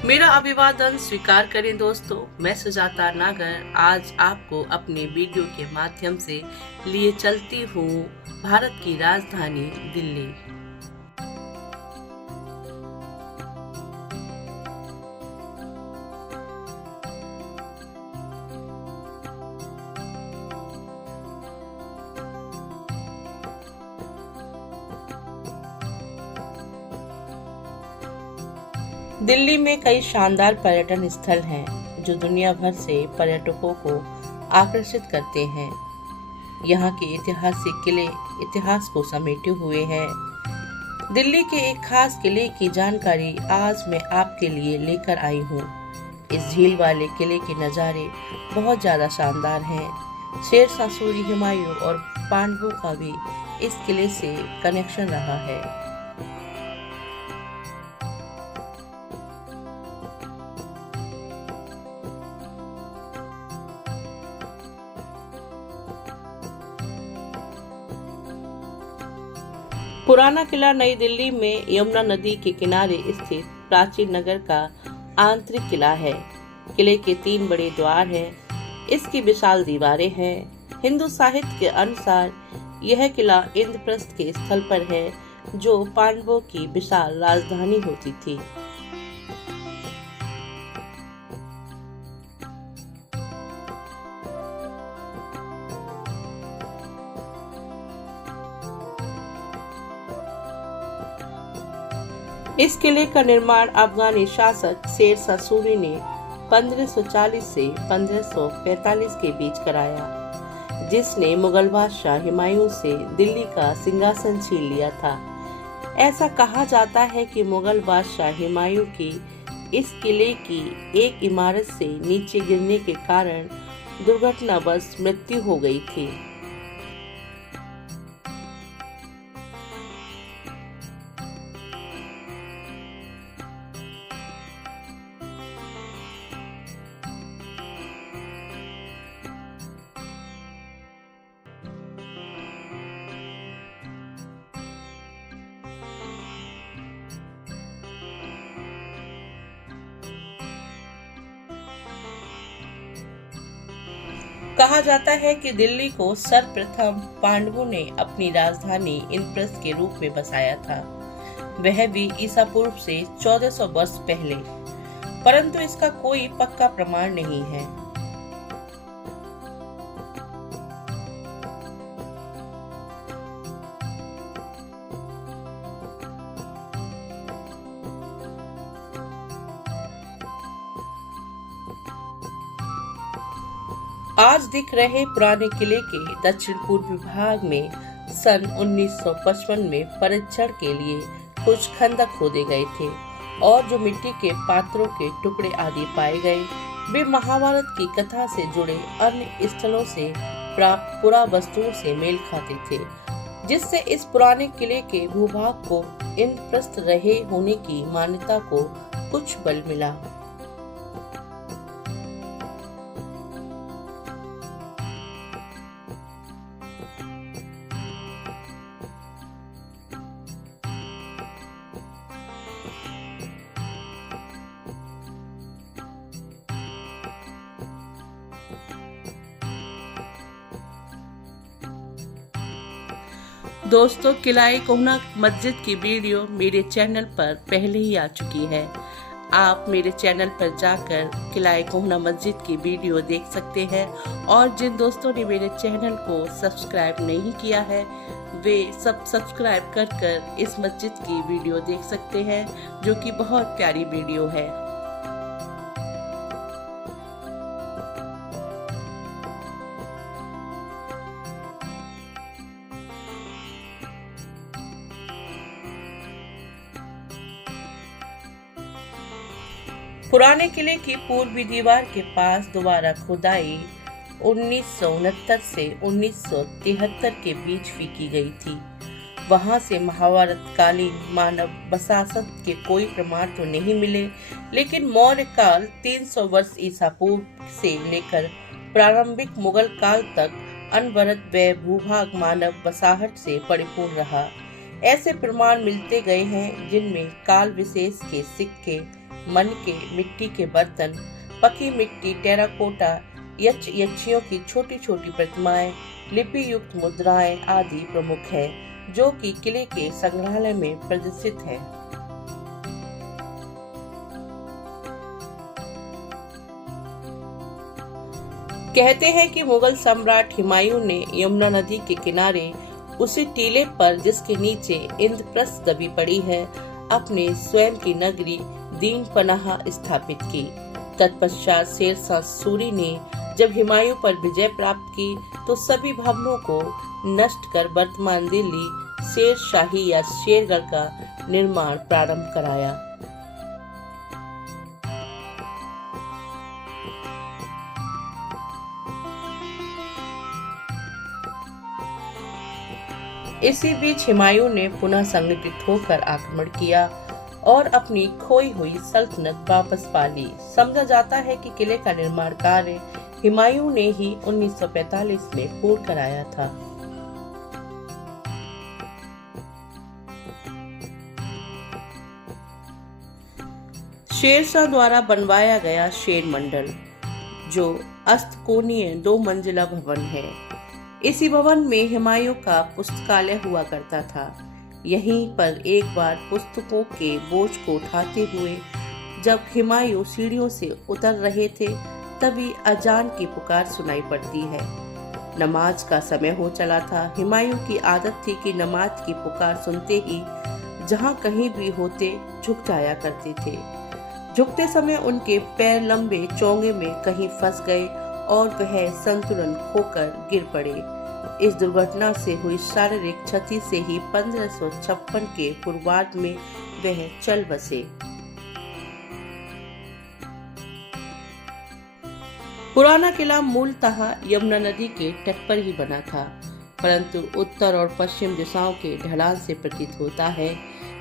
मेरा अभिवादन स्वीकार करें दोस्तों। मैं सुजाता नागर आज आपको अपने वीडियो के माध्यम से लिए चलती हूँ भारत की राजधानी दिल्ली। दिल्ली में कई शानदार पर्यटन स्थल हैं जो दुनिया भर से पर्यटकों को आकर्षित करते हैं। यहाँ के ऐतिहासिक किले इतिहास को समेटे हुए हैं। दिल्ली के एक खास किले की जानकारी आज मैं आपके लिए लेकर आई हूँ। इस झील वाले किले के नज़ारे बहुत ज़्यादा शानदार हैं। शेरशाह सूरी, हुमायूं और पांडवों का भी इस किले से कनेक्शन रहा है। पुराना किला नई दिल्ली में यमुना नदी के किनारे स्थित प्राचीन नगर का आंतरिक किला है। किले के 3 बड़े द्वार हैं। इसकी विशाल दीवारें हैं। हिंदू साहित्य के अनुसार यह किला इंद्रप्रस्थ के स्थल पर है जो पांडवों की विशाल राजधानी होती थी। इस किले का निर्माण अफगानी शासक शेरशाह सूरी ने 1540 से 1545 के बीच कराया, जिसने मुगल बादशाह हुमायूं से दिल्ली का सिंहासन छीन लिया था। ऐसा कहा जाता है कि मुगल बादशाह हुमायूं की इस किले की एक इमारत से नीचे गिरने के कारण दुर्घटनावश मृत्यु हो गई थी। कहा जाता है कि दिल्ली को सर्वप्रथम पांडवों ने अपनी राजधानी इंद्रप्रस्थ के रूप में बसाया था, वह भी ईसा पूर्व से 1400 वर्ष पहले, परंतु इसका कोई पक्का प्रमाण नहीं है। आज दिख रहे पुराने किले के दक्षिण पूर्वी भाग में सन 1955 में परीक्षण के लिए कुछ खंदक खोदे गए थे और जो मिट्टी के पात्रों के टुकड़े आदि पाए गए वे महाभारत की कथा से जुड़े अन्य स्थलों से प्राप्त पुरावस्तुओं से मेल खाते थे, जिससे इस पुराने किले के भूभाग को इंद्रप्रस्थ रहे होने की मान्यता को कुछ बल मिला। दोस्तों, किला कोहना मस्जिद की वीडियो मेरे चैनल पर पहले ही आ चुकी है। आप मेरे चैनल पर जाकर किला कोहना मस्जिद की वीडियो देख सकते हैं और जिन दोस्तों ने मेरे चैनल को सब्सक्राइब नहीं किया है वे सब सब्सक्राइब कर इस मस्जिद की वीडियो देख सकते हैं, जो कि बहुत प्यारी वीडियो है। पुराने किले की पूर्वी दीवार के पास दोबारा खुदाई 1969 से 1973 के बीच भी की गई थी। वहां से महाभारत कालीन मानव बसासत के कोई प्रमाण तो नहीं मिले, लेकिन मौर्य काल 300 वर्ष ईसा पूर्व से लेकर प्रारंभिक मुगल काल तक अनवरत व भूभाग मानव बसाहट से परिपूर्ण रहा। ऐसे प्रमाण मिलते गए हैं जिनमें काल विशेष के सिक्के, मन के मिट्टी के बर्तन, पकी मिट्टी, टेराकोटा, यक्षियों की छोटी छोटी प्रतिमाएं, लिपि युक्त मुद्राएं आदि प्रमुख है, जो कि किले के संग्रहालय में प्रदर्शित है। कहते हैं कि मुगल सम्राट हुमायूं ने यमुना नदी के किनारे उसी टीले पर जिसके नीचे इंद्रप्रस्थ दबी पड़ी है, अपने स्वयं की नगरी दीन पनाह स्थापित की। तत्पश्चात शेरशाह सूरी ने जब हुमायूं पर विजय प्राप्त की तो सभी भवनों को नष्ट कर वर्तमान दिल्ली शेरशाही या शेरगढ़ का निर्माण प्रारंभ कराया। इसी बीच हुमायूं ने पुनः संगठित होकर आक्रमण किया और अपनी खोई हुई सल्तनत वापस पा ली। समझा जाता है कि किले का निर्माण कार्य हुमायूं ने ही 1945 में पूर्ण कराया था। शेरशाह द्वारा बनवाया गया शेर मंडल, जो अष्टकोणीय 2 मंजिला भवन है। इसी भवन में हुमायूं का पुस्तकालय हुआ करता था। यहीं पर एक बार पुस्तकों के बोझ को उठाते हुए जब हुमायूं सीढ़ियों से उतर रहे थे, तभी अजान की पुकार सुनाई पड़ती है। नमाज का समय हो चला था। हुमायूं की आदत थी कि नमाज की पुकार सुनते ही जहां कहीं भी होते झुक जाया करते थे। झुकते समय उनके पैर लंबे चोंगे में कहीं फंस गए और वह संतुलन खोकर गिर पड़े। इस दुर्घटना से हुई शारीरिक क्षति से ही 1556 के पूर्वार्ध में वह चल बसे। पुराना किला मूलतः यमुना नदी के तट पर ही बना था, परंतु उत्तर और पश्चिम दिशाओं के ढलान से प्रतीत होता है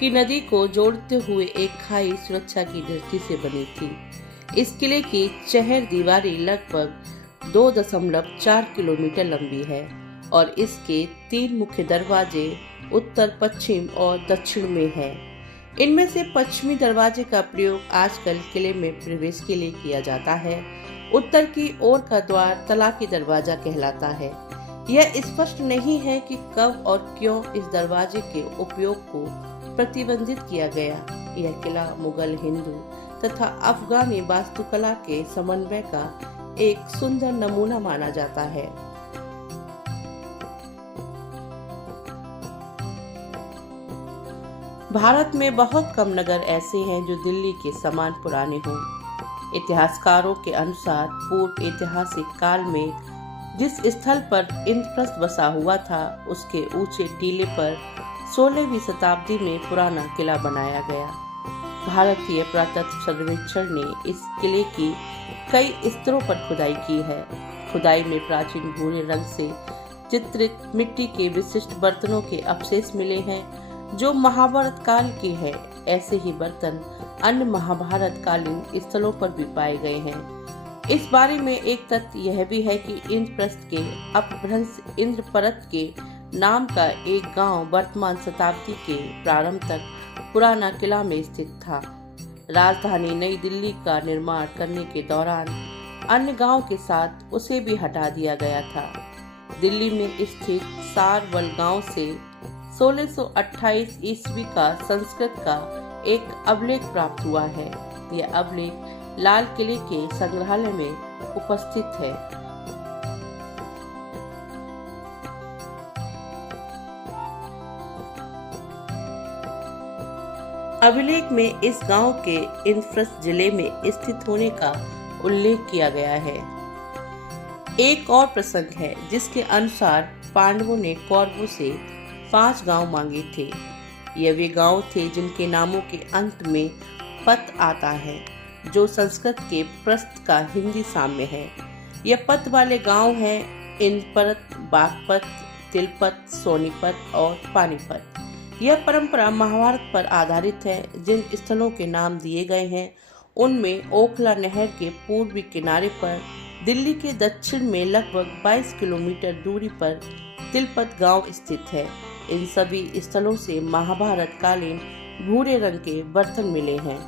कि नदी को जोड़ते हुए एक खाई सुरक्षा की दृष्टि से बनी थी। इस किले की चहर दीवारी लगभग 2.4 किलोमीटर लंबी है और इसके 3 मुख्य दरवाजे उत्तर, पश्चिम और दक्षिण में हैं। इनमें से पश्चिमी दरवाजे का प्रयोग आजकल किले में प्रवेश के लिए किया जाता है। उत्तर की ओर का द्वार तलाकी दरवाजा कहलाता है। यह स्पष्ट नहीं है कि कब और क्यों इस दरवाजे के उपयोग को प्रतिबंधित किया गया। यह किला मुगल, हिंदू तथा अफगानी वास्तुकला के समन्वय का एक सुंदर नमूना माना जाता है। भारत में बहुत कम नगर ऐसे हैं जो दिल्ली के समान पुराने हों। इतिहासकारों के अनुसार पूर्व ऐतिहासिक काल में जिस स्थल पर इंद्रप्रस्थ बसा हुआ था, उसके ऊंचे टीले पर 16वीं शताब्दी में पुराना किला बनाया गया। भारतीय पुरातत्व सर्वेक्षण ने इस किले की कई स्तरों पर खुदाई की है। खुदाई में प्राचीन भूरे रंग से चित्रित मिट्टी के विशिष्ट बर्तनों के अवशेष मिले हैं, जो महाभारत काल के हैं। ऐसे ही बर्तन अन्य महाभारत कालीन स्थलों पर भी पाए गए हैं। इस बारे में एक तथ्य यह भी है कि इंद्रप्रस्थ के अपभ्रंश इंद्रपरत के नाम का एक गांव वर्तमान शताब्दी के प्रारंभ तक पुराना किला में स्थित था। राजधानी नई दिल्ली का निर्माण करने के दौरान अन्य गांव के साथ उसे भी हटा दिया गया था। दिल्ली में स्थित सारवल गांव से 1628 ईस्वी का संस्कृत का एक अभिलेख प्राप्त हुआ है। यह अभिलेख लाल किले के संग्रहालय में उपस्थित है। अभिलेख में इस गांव के इंद्रप्रस्थ जिले में स्थित होने का उल्लेख किया गया है। एक और प्रसंग है जिसके अनुसार पांडवों ने कौरवों से 5 गांव मांगे थे। ये वे गांव थे जिनके नामों के अंत में पत आता है, जो संस्कृत के प्रस्थ का हिंदी साम्य है। यह पत वाले गांव हैं इंद्रपरत, बागपत, तिलपत, सोनीपत और पानीपत। यह परंपरा महाभारत पर आधारित है। जिन स्थलों के नाम दिए गए हैं उनमें ओखला नहर के पूर्वी किनारे पर दिल्ली के दक्षिण में लगभग 22 किलोमीटर दूरी पर तिलपत गांव स्थित है। इन सभी स्थलों से महाभारत कालीन भूरे रंग के बर्तन मिले हैं।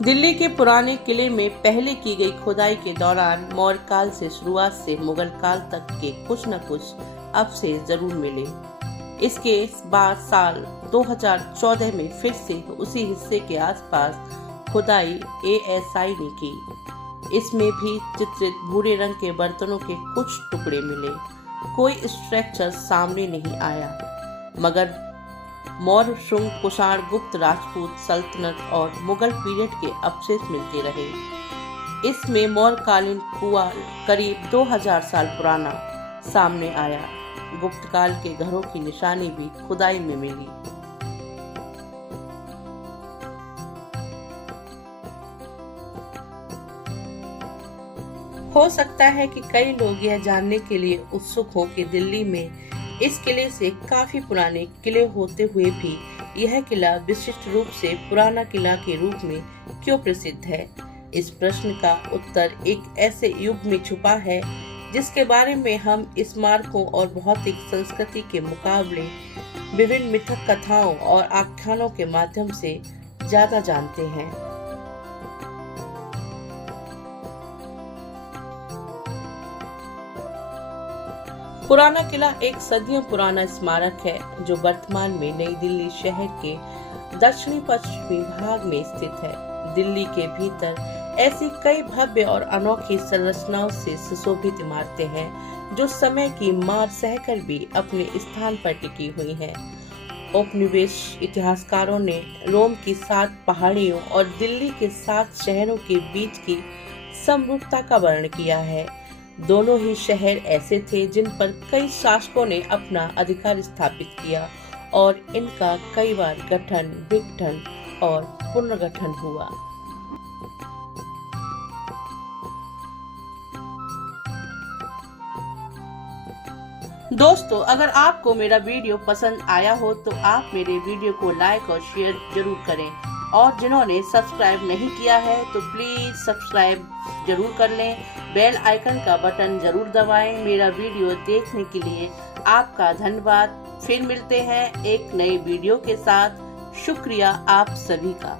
दिल्ली के पुराने किले में पहले की गई खुदाई के दौरान मौर्य काल से शुरुआत से मुगल काल तक के कुछ न कुछ अवशेष जरूर मिले। इसके बाद साल 2014 में फिर से उसी हिस्से के आसपास खुदाई ASI ने की। इसमें भी चित्रित भूरे रंग के बर्तनों के कुछ टुकड़े मिले। कोई स्ट्रक्चर सामने नहीं आया, मगर मौर्य, शुंग, कुषाण, गुप्त, राजपूत सल्तनत और मुगल पीरियड के अवशेष मिलते रहे। इसमें मौर्यकालीन कुआं करीब 2000 साल पुराना सामने आया। गुप्त काल के घरों की निशानी भी खुदाई में मिली। हो सकता है कि कई लोग यह जानने के लिए उत्सुक हो कि दिल्ली में इस किले से काफी पुराने किले होते हुए भी यह किला विशिष्ट रूप से पुराना किला के रूप में क्यों प्रसिद्ध है। इस प्रश्न का उत्तर एक ऐसे युग में छुपा है जिसके बारे में हम स्मारकों और भौतिक संस्कृति के मुकाबले विभिन्न मिथक कथाओं और आख्यानों के माध्यम से ज्यादा जानते हैं। पुराना किला एक सदियों पुराना स्मारक है जो वर्तमान में नई दिल्ली शहर के दक्षिणी पश्चिमी भाग में स्थित है। दिल्ली के भीतर ऐसी कई भव्य और अनोखी संरचनाओं से सुशोभित इमारतें हैं जो समय की मार सहकर भी अपने स्थान पर टिकी हुई हैं। औपनिवेश इतिहासकारों ने रोम की 7 पहाड़ियों और दिल्ली के 7 शहरों के बीच की समरूपता का वर्णन किया है। दोनों ही शहर ऐसे थे जिन पर कई शासकों ने अपना अधिकार स्थापित किया और इनका कई बार गठन, विघटन और पुनर्गठन हुआ। दोस्तों, अगर आपको मेरा वीडियो पसंद आया हो तो आप मेरे वीडियो को लाइक और शेयर जरूर करें, और जिन्होंने सब्सक्राइब नहीं किया है तो प्लीज सब्सक्राइब जरूर कर लें। बेल आइकन का बटन जरूर दबाएं। मेरा वीडियो देखने के लिए आपका धन्यवाद। फिर मिलते हैं एक नए वीडियो के साथ। शुक्रिया आप सभी का।